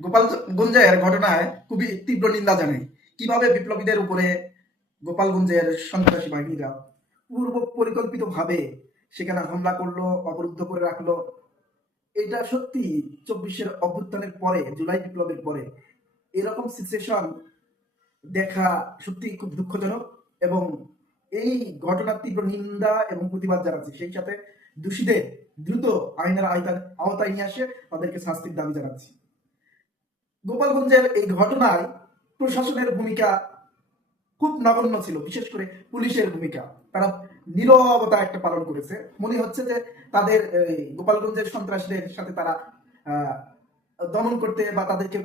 গোপালগঞ্জের ঘটনায় খুবই তীব্র নিন্দা জানাই। কীভাবে বিপ্লবীদের উপরে গোপালগঞ্জের সন্ত্রাসী বাহিনীরা পূর্ব পরিকল্পিতভাবে সেখানে হামলা করল, অবরুদ্ধ করে রাখল, এটা সত্যি চব্বিশের অভ্যুত্থানের পরে, জুলাই বিপ্লবের পরে এরকম সিচুয়েশন দেখা সত্যি খুব দুঃখজনক এবং এই ঘটনার তীব্র নিন্দা এবং প্রতিবাদ জানাচ্ছি। সেই সাথে দোষীদের দ্রুত আইনের আওতায় আওতায় নিয়ে আসে তাদেরকে শাস্তির দাবি জানাচ্ছি। গোপালগঞ্জের এই ঘটনায় প্রশাসনের ভূমিকা খুব নগণ্য ছিল, বিশেষ করে পুলিশের ভূমিকা। তারা নীরবতা একটা পালন করেছে। মনে হচ্ছে যে তাদের গোপালগঞ্জের সন্ত্রাসীদের সাথে তারা দমন করতে বা তাদেরকে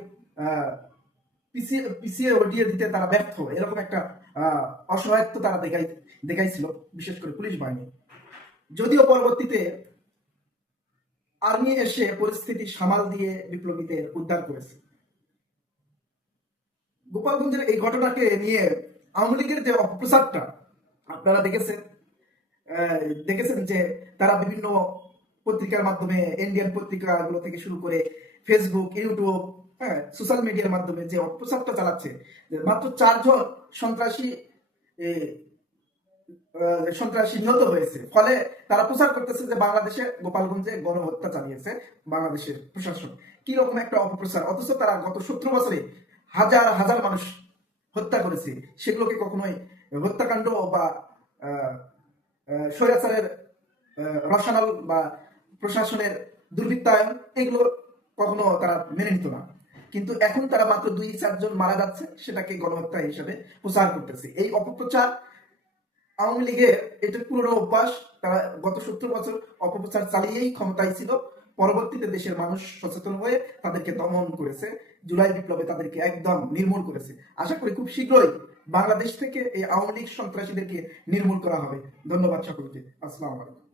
পিছিয়ে পিছিয়ে ওটিয়ে দিতে তারা ব্যর্থ। এরকম একটা অসহায়ত্ব তারা দেখাই, দেখাইছিল, বিশেষ করে পুলিশ বাহিনী। যদিও পরবর্তীতে আর্মি এসে পরিস্থিতি সামাল দিয়ে বিপ্লবীদের উদ্ধার করেছে। গোপালগঞ্জের এই ঘটনাকে নিয়ে আওয়ামী লীগের যে অপপ্রচারটা, আপনারা দেখেছেন দেখেছেন যে তারা বিভিন্ন পত্রিকার মাধ্যমে ইন্ডিয়ান পত্রিকাগুলো থেকে শুরু করে ফেসবুক ইউটিউব হ্যাঁ সোশ্যাল মিডিয়ার মাধ্যমে যে অপপ্রচারটা চালাচ্ছে মাত্র চারজন সন্ত্রাসী সন্ত্রাসী নিহত হয়েছে। ফলে তারা প্রচার করতেছে যে বাংলাদেশে গোপালগঞ্জে গণহত্যা চালিয়েছে বাংলাদেশের প্রশাসন। কি রকম একটা অপপ্রচার? অথচ তারা গত সত্তর বছরে হাজার হাজার মানুষ হত্যা করেছে। সেগুলোকে কখনোই হত্যাকাণ্ড বা স্বৈরাচারের রসানল বা প্রশাসনের দুর্বৃত্তায়ন, এগুলো কখনো তারা মেনে নিত না। কিন্তু এখন তারা মাত্র দুই চারজন মারা যাচ্ছে, সেটাকে গণহত্যা হিসেবে প্রচার করতেছে। এই অপপ্রচার আওয়ামী লীগের এটা পুরনো অভ্যাস। তারা গত সত্তর বছর অপপ্রচার চালিয়েই ক্ষমতায় ছিল। পরবর্তীতে দেশের মানুষ সচেতন হয়ে তাদেরকে দমন করেছে। জুলাই বিপ্লবে তাদেরকে একদম নির্মূল করেছে। আশা করি খুব শীঘ্রই বাংলাদেশ থেকে এই আওয়ামী লীগ সন্ত্রাসীদেরকে নির্মূল করা হবে। ধন্যবাদ সকলকে। আসসালাম আলাইকুম।